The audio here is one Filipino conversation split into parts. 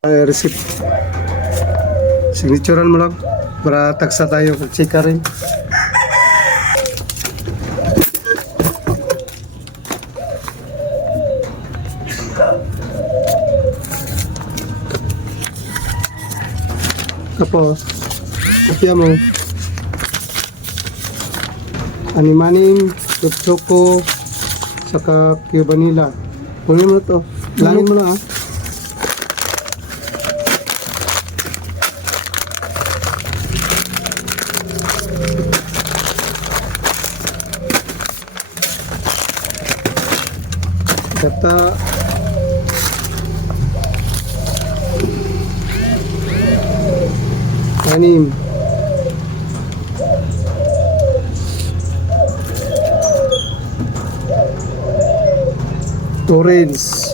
Receipt. Signaturean mo lang para tagsa tayo. Check ka rin. Tapos, kopya mo. Animanim, choco, saka Cubanilla. Kunin mo to. Langin mo na, ha. Data anim orange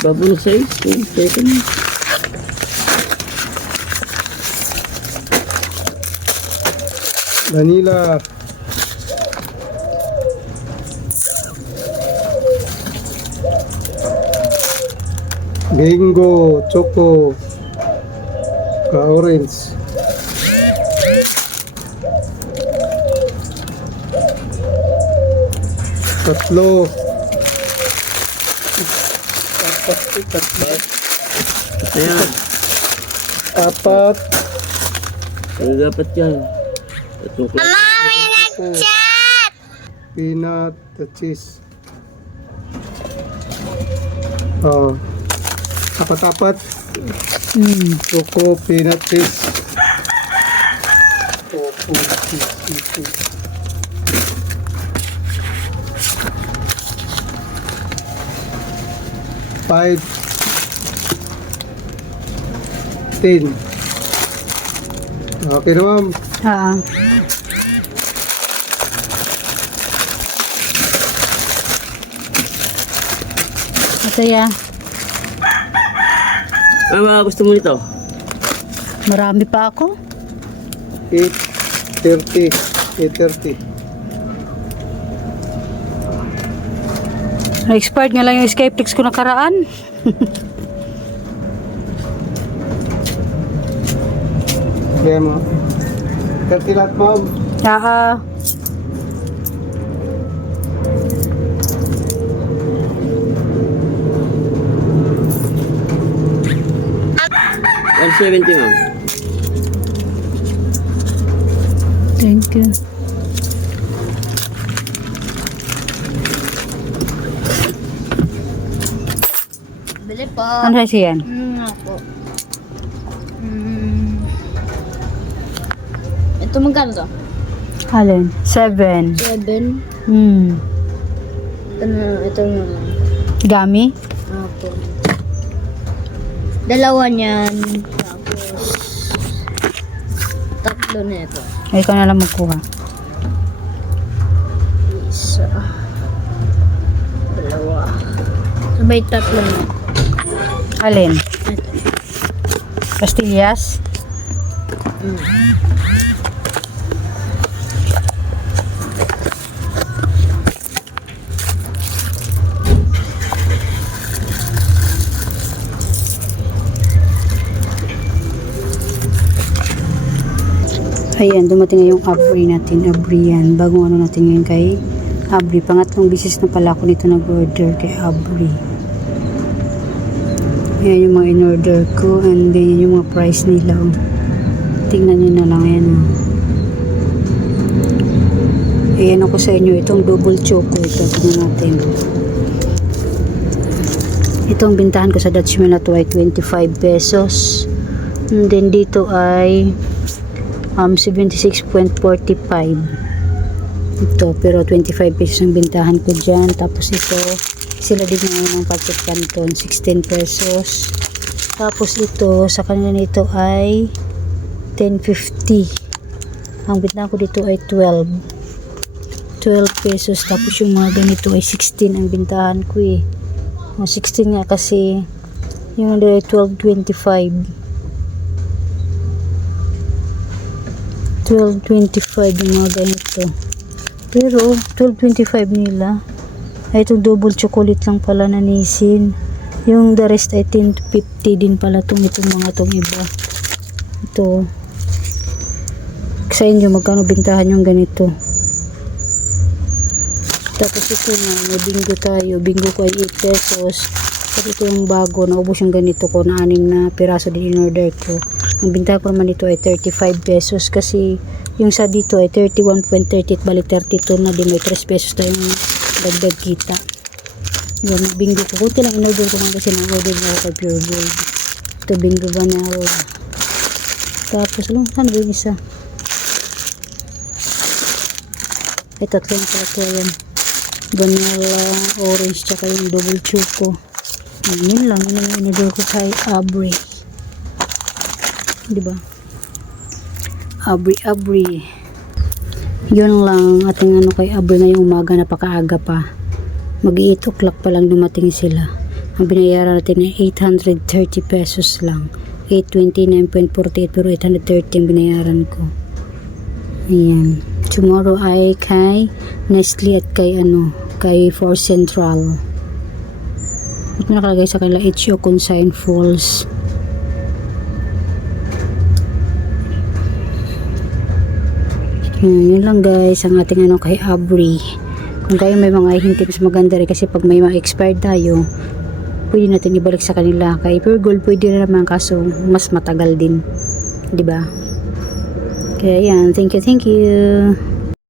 Babulog sa'yo. Second. vanilla bingo choco ka orange tatlo Ayan. apat Ano dapat yan? Itong peanut cheese oh apat-apat choco peanut cheese choco cheese five 10 okay na ma'am. Ito ya. Ano ba gusto mo nito? Marami pa ako. 8:30 8:30 Na-expired nga lang yung Escape Fix ko nakaraan. kaya mo 30 lahat ma'am. Ah, 170 ma'am. thank you. Bili po. Ano siya yan? Nga po. Ito magkano to? Alin? 7. 7. Ito na lang. Gami? Apo. Dalawa niyan. Tapos tatlo na ito. Ay, ikaw na lang magkuha. Isa. Dalawa. Sabay tatlo na. Alin? Ito. Pastillas? Ayan, dumating na yung Abri natin. Abri yan. Bagong ano natin ngayon kay Abri. Pangatlong bisis na pala ako nito nag-order kay Abri. Ayan yung mga in-order ko. And then yung mga price nila. Oh. Tingnan nyo na lang yan. Oh. Ayan ako sa inyo. Itong double choco. Ito. Tingnan natin. Itong bintahan ko sa Dutch Mill na to ay 25 pesos. And then dito ay 76.45 ito, pero 25 pesos ang bintahan ko dyan. Tapos ito, sila din ngayon ng packet canton, 16 pesos. Tapos ito, sa kanila nito ay 10.50. Ang bintahan ko dito ay 12 pesos. Tapos yung mga ganito ay 16 ang bintahan ko eh. 16 nga kasi yung ay 12.25. 12.25 yung mga ganito. Pero 12.25 nila. Ay, itong double chocolate lang pala na Nissin. Yung the rest ay 10.50 din pala itong mga itong iba. Ito. Sa inyo, magkano bintahan yung ganito? Tapos ito na, may bingo tayo. Bingo ko ay 8 pesos. At ito yung bago, naubos yung ganito ko na 6 na piraso din in order ko. Ang bintahan ko naman ito ay 35 pesos kasi yung sa dito ay 31.30 bali 32 na din. May 3 pesos tayong dagdag kita. Yan, bingo ko. Kunti lang in order ko nga kasi na-order na ako kay Pure Gold. Ito bingo vanilla. Tapos, saan ba yung isa? Ay, tatlo yung pala ito. Yan. Vanilla, orange, tsaka yung double choco. Yun lang. Yun lang yung in-order ko kay Abri. Diba? Abri. Yun lang ating ano kay Abri ngayong umaga, napakaaga pa. Mag-8 o'clock pa lang dumating sila. Ang binayaran natin ay 830 pesos lang. 829.48 pero 830 ang binayaran ko. Ayan. Tomorrow ay kay Nestle at kay Force Central. Ito nakalagay sa kanila, HO Consign Falls. Yun lang guys, ang ating kay Abri. Kung kayo may mga hinti mas maganda rin kasi pag may mga expired tayo, pwede natin ibalik sa kanila. Kay Pure Gold pwede rin naman kaso mas matagal din. Diba? Kaya yan, thank you.